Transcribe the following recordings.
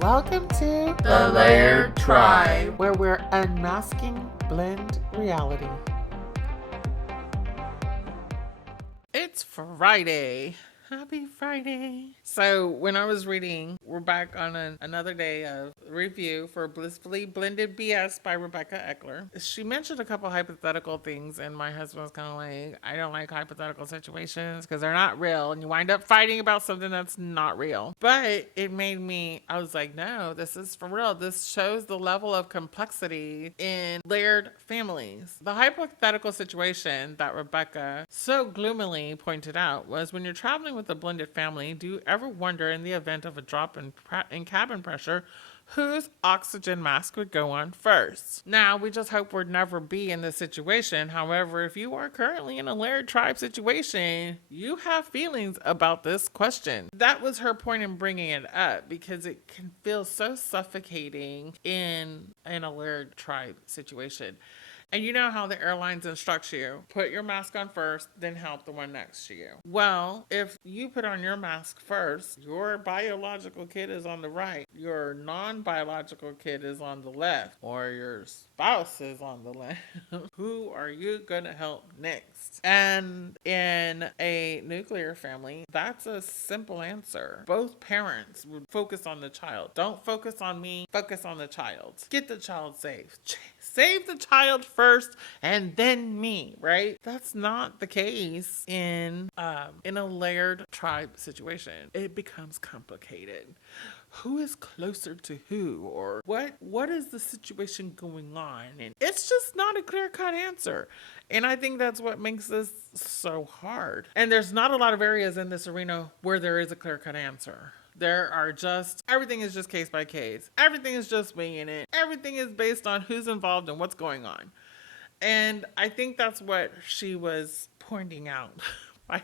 Welcome to The Layered Tribe, where we're unmasking blend reality. It's Friday. Happy Friday. So when I was reading, we're back on another day of review for Blissfully Blended BS by Rebecca Eckler. She mentioned a couple hypothetical things, and my husband was kind of like, I don't like hypothetical situations because they're not real, and you wind up fighting about something that's not real. But it made me, I was like, no, this is for real. This shows the level of complexity in layered families. The hypothetical situation that Rebecca so gloomily pointed out was when you're traveling with a blended family, do you ever wonder in the event of a drop in cabin pressure, whose oxygen mask would go on first? Now, we just hope we'd never be in this situation. However, if you are currently in a layered tribe situation, you have feelings about this question. That was her point in bringing it up because it can feel so suffocating in a layered tribe situation. And you know how the airlines instruct you, put your mask on first, then help the one next to you. Well, if you put on your mask first, your biological kid is on the right, your non-biological kid is on the left, or your spouse is on the left, who are you going to help next? And in a nuclear family, that's a simple answer. Both parents would focus on the child. Don't focus on me, focus on the child. Get the child safe. Save the child first and then me, right? That's not the case in a layered tribe situation. It becomes complicated. Who is closer to who, or what is the situation going on? And it's just not a clear-cut answer. And I think that's what makes this so hard. And there's not a lot of areas in this arena where there is a clear-cut answer. Everything is just case by case. Everything is just winging it. Everything is based on who's involved and what's going on. And I think that's what she was pointing out by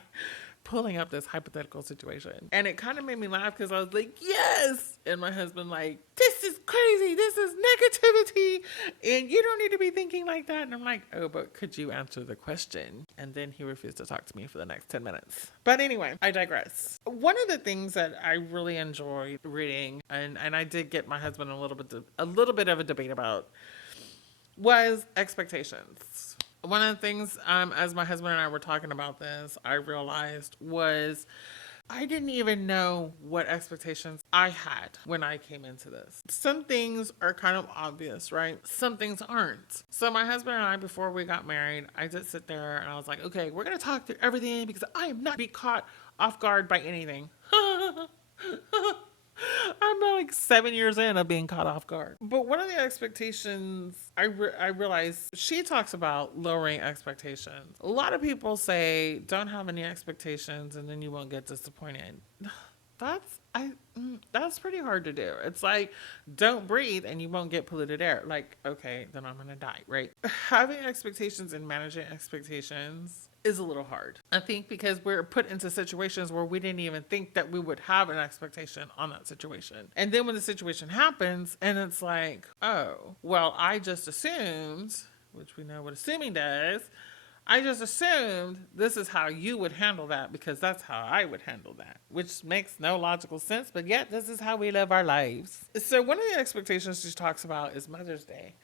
pulling up this hypothetical situation. And it kind of made me laugh because I was like, yes! And my husband like, this is crazy. This is negativity. And you don't need to be thinking like that. And I'm like, oh, but could you answer the question? And then he refused to talk to me for the next 10 minutes. But anyway, I digress. One of the things that I really enjoyed reading, and I did get my husband a little bit of a debate about, was expectations. One of the things, as my husband and I were talking about this, I realized was I didn't even know what expectations I had when I came into this. Some things are kind of obvious, right? Some things aren't. So my husband and I, before we got married, I did sit there and I was like, okay, we're going to talk through everything because I am not be caught off guard by anything. I'm like 7 years in of being caught off guard. But one of the expectations I realized, she talks about lowering expectations. A lot of people say don't have any expectations and then you won't get disappointed. That's pretty hard to do. It's like, don't breathe and you won't get polluted air. Like, okay, then I'm going to die, right? Having expectations and managing expectations is a little hard. I think because we're put into situations where we didn't even think that we would have an expectation on that situation. And then when the situation happens and it's like, oh, well, I just assumed, which we know what assuming does, I just assumed this is how you would handle that because that's how I would handle that, which makes no logical sense, but yet this is how we live our lives. So one of the expectations she talks about is Mother's Day.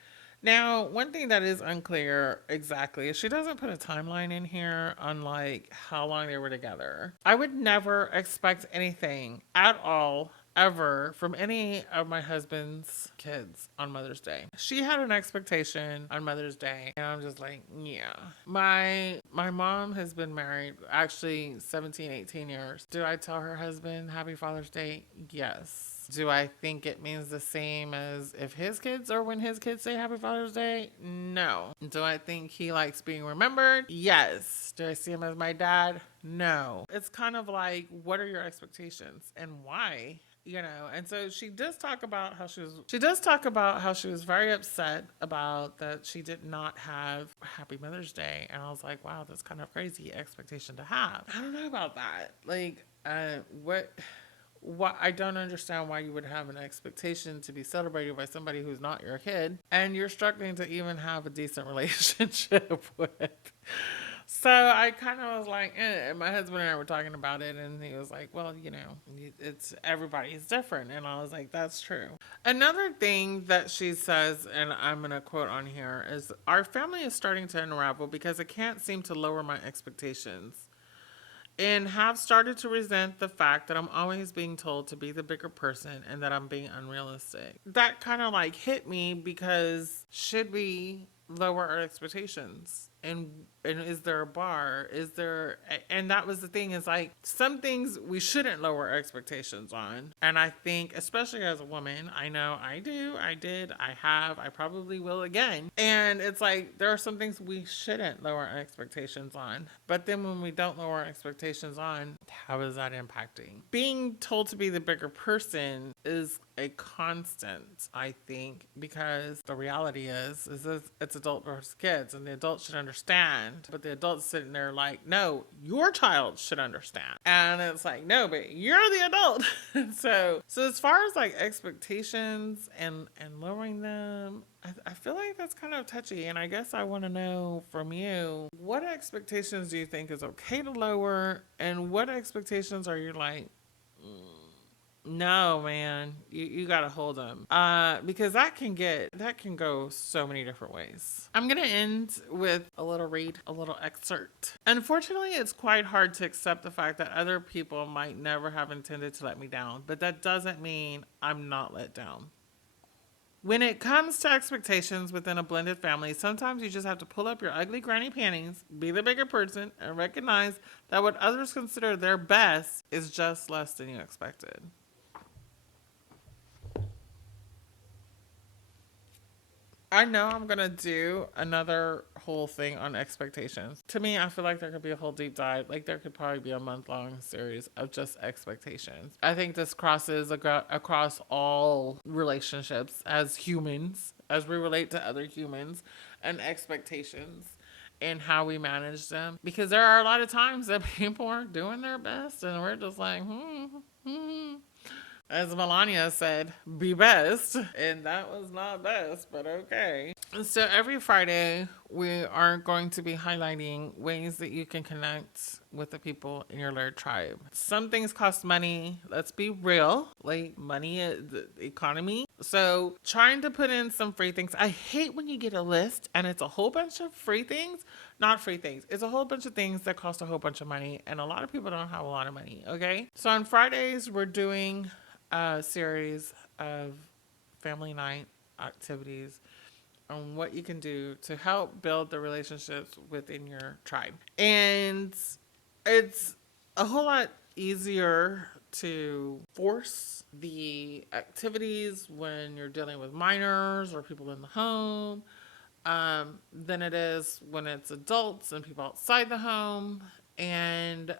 Now, one thing that is unclear exactly is she doesn't put a timeline in here on like how long they were together. I would never expect anything at all ever from any of my husband's kids on Mother's Day. She had an expectation on Mother's Day and I'm just like, yeah. My mom has been married actually 17, 18 years. Do I tell her husband Happy Father's Day? Yes. Do I think it means the same as if his kids or when his kids say Happy Father's Day? No. Do I think he likes being remembered? Yes. Do I see him as my dad? No. It's kind of like, what are your expectations and why? You know, and so she does talk about how she was very upset about that she did not have Happy Mother's Day. And I was like, wow, that's kind of crazy expectation to have. I don't know about that. Like, what I don't understand why you would have an expectation to be celebrated by somebody who's not your kid and you're struggling to even have a decent relationship with. So I kind of was like, eh. And my husband and I were talking about it, and he was like, well, it's everybody's different. And I was like, that's true. Another thing that she says, and I'm going to quote on here, is our family is starting to unravel because it can't seem to lower my expectations and have started to resent the fact that I'm always being told to be the bigger person and that I'm being unrealistic. That kind of like hit me because should we lower our expectations? And is there a bar? And that was the thing, is like some things we shouldn't lower our expectations on. And I think, especially as a woman, I know I do, I did, I have, I probably will again. And it's like, there are some things we shouldn't lower our expectations on. But then when we don't lower our expectations on, how is that impacting? Being told to be the bigger person is a constant, I think, because the reality is it's adult versus kids, and the adults should understand, but the adults sitting there like, no, your child should understand, and it's like, no, but you're the adult. so as far as like expectations and lowering them, I feel like that's kind of touchy, and I guess I want to know from you, what expectations do you think is okay to lower, and what expectations are you like, no, man, you gotta hold them, because that can go so many different ways. I'm gonna end with a little excerpt. Unfortunately, it's quite hard to accept the fact that other people might never have intended to let me down, but that doesn't mean I'm not let down. When it comes to expectations within a blended family, sometimes you just have to pull up your ugly granny panties, be the bigger person, and recognize that what others consider their best is just less than you expected. I know I'm going to do another whole thing on expectations. To me, I feel like there could be a whole deep dive. Like, there could probably be a month-long series of just expectations. I think this crosses across all relationships as humans, as we relate to other humans, and expectations and how we manage them. Because there are a lot of times that people aren't doing their best, and we're just like, As Melania said, be best. And that was not best, but okay. So every Friday, we are going to be highlighting ways that you can connect with the people in your Laird tribe. Some things cost money. Let's be real. Like, money, the economy. So trying to put in some free things. I hate when you get a list and it's a whole bunch of free things. Not free things. It's a whole bunch of things that cost a whole bunch of money. And a lot of people don't have a lot of money, okay? So on Fridays, we're doing a series of family night activities on what you can do to help build the relationships within your tribe. And it's a whole lot easier to force the activities when you're dealing with minors or people in the home than it is when it's adults and people outside the home. And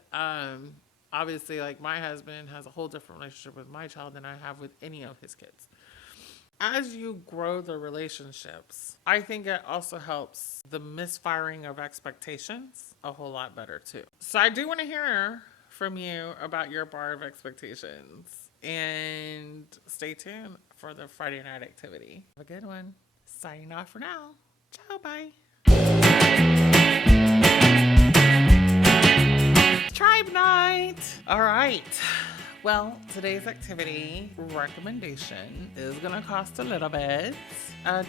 obviously, like, my husband has a whole different relationship with my child than I have with any of his kids. As you grow the relationships, I think it also helps the misfiring of expectations a whole lot better too. So I do want to hear from you about your bar of expectations. And stay tuned for the Friday night activity. Have a good one. Signing off for now. Ciao, bye. Tribe night. All right. Well, today's activity recommendation is going to cost a little bit,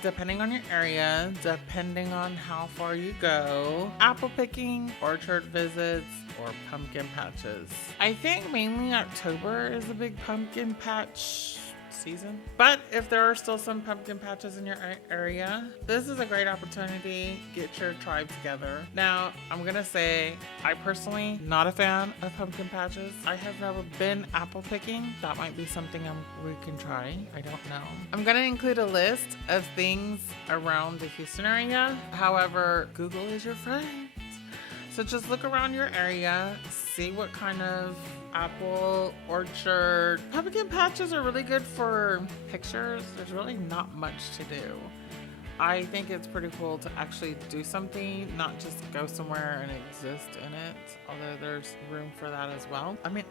depending on your area, depending on how far you go. Apple picking, orchard visits, or pumpkin patches. I think mainly October is a big pumpkin patch season. But if there are still some pumpkin patches in your area, this is a great opportunity. Get your tribe together. Now, I'm gonna say, I personally not a fan of pumpkin patches. I have never been apple picking. That might be something we can try. I don't know. I'm gonna include a list of things around the Houston area. However, Google is your friend. So just look around your area, see what kind of apple orchard. Pumpkin patches are really good for pictures. There's really not much to do. I think it's pretty cool to actually do something, not just go somewhere and exist in it, although there's room for that as well. I mean,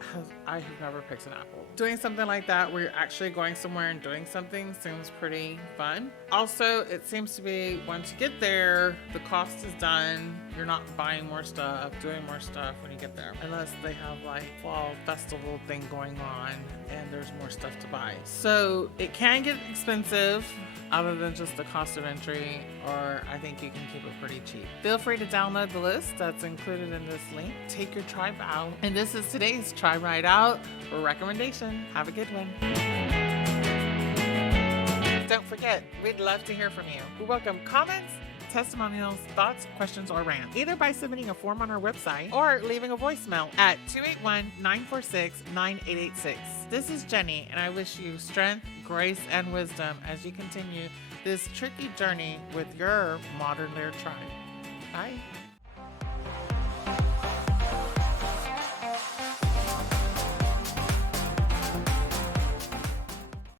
I have never picked an apple. Doing something like that where you're actually going somewhere and doing something seems pretty fun. Also, it seems to be once you get there, the cost is done. You're not buying more stuff, doing more stuff when you get there, unless they have like fall festival thing going on and there's more stuff to buy. So it can get expensive other than just the cost of entry, or I think you can keep it pretty cheap. Feel free to download the list that's included in this link. Take your tribe out. And this is today's Tribe Ride Out recommendation. Have a good one. Don't forget, we'd love to hear from you. We welcome comments, testimonials, thoughts, questions, or rants, either by submitting a form on our website or leaving a voicemail at 281-946-9886. This is Jenny, and I wish you strength, grace, and wisdom as you continue this tricky journey with your modern layered tribe. Bye.